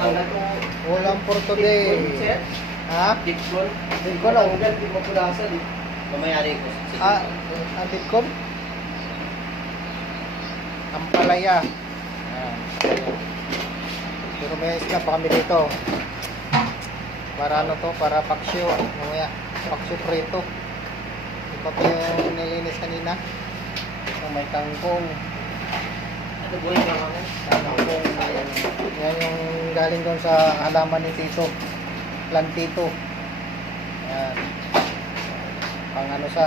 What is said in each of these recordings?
Tanggal ko. Ulam for today. Ha? Dipkon. Dipkon o? Tanggal, di mo punasan eh. Mamayari ko. Antipkom? Ampalaya. Ayan. Pero may isla pa kami dito. Para ano to? Para paksyo. Mamaya. Paksyo prito. Ito pa yung nilinis kanina. Yung may kangkong. Ano buhay ka mga? Kangkong. Yan yung galing doon sa halaman ni Tito. Plantito. Ayan. Pang ano sa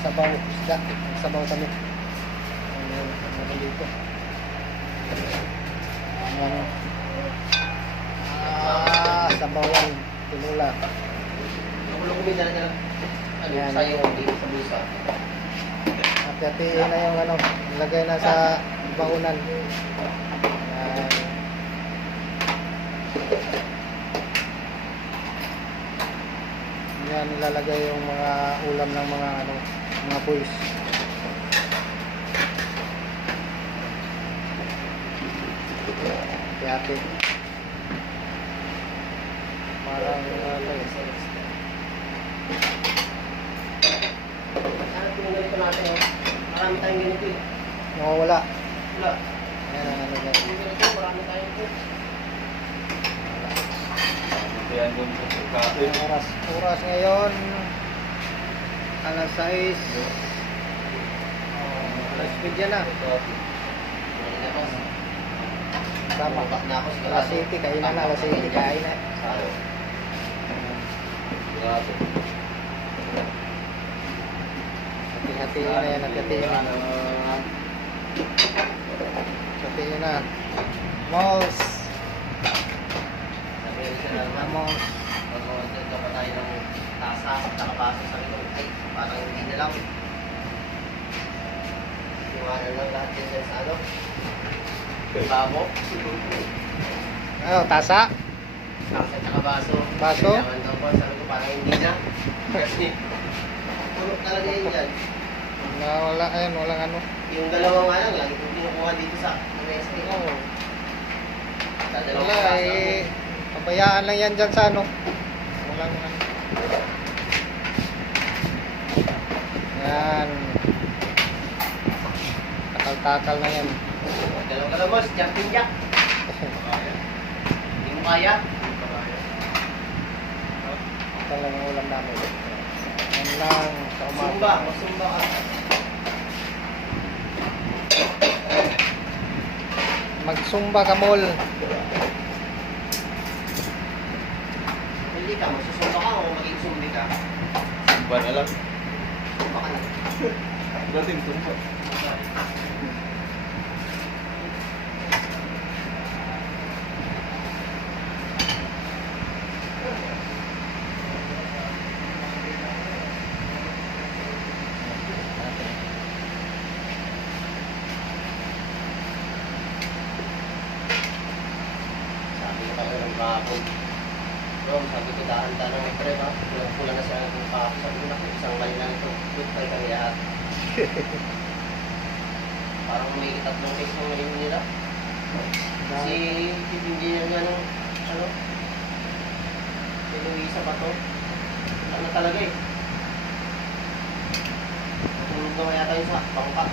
sabaw isda. Sabaw kami. Ano dito. Ayan. Sabaw yan. Tinula. Nakulong kumita na lang. Ano Yan. sa'yo dito sa busa. At na yung ano. Nilagay na sa bahunan. Ayan. Yan nilalagay yung mga ulam ng mga ano, mga boys. Yate. Parang ano eh. Ano kung ganito natin oh. Marami tayong ganito eh. Nawawala. Wala. Ayan ang ano dyan. Kung ganito, marami tayong ito. Yan doon sa kape. Oras ngayon alas 6. Alas 10 yan na. Tama. Na ako sa Alas 7 kain na. Alas 7 kain na. Grabe. Hati-hati na yan. Hati-hati na. Hati na. Malls. Vamos. Mag-order pa tayo ng tasa at nakabaso sa ito. Ay, parang hindi na lang. Iwanan lang lahat din sa ano. Babo. Ano, tasa? Tasa at nakabaso. Baso? Kailangan daw po. Sabi ko parang hindi na. Kasi puno talaga yun dyan. Wala, ayun, walang ano. Yung dalawa nga lang, lagi kong kinukuha dito sa MSP. Oo. Dadalawang Wala, tasa. eh. Pabayaan lang yan dyan sa ano. Walang ano. Yan. Takal-takal na yan. Dalawang kalabos, jumping jack. Hindi mo kaya. Ito lang yung ulam namin. Yan lang. Sa Sumba, masumba ka. Magsumba ka, mall. Hindi ka, magsusumba ka o maging sumbi ka. Ba na lang. Sumba ka na. Dating tumba. Sabi ko talaga ng kahapon. Bro, sabi ko dahan-dahan ng pre ba? Kulang na siya ng kahapon. Sabi ko na, isang mali lang ito. Goodbye kami lahat. Parang may tatlong case ng mali nila. Si chief engineer nga nung, ano, si Luisa pa to. Ano talaga eh. Matulog na yata yun sa bangka.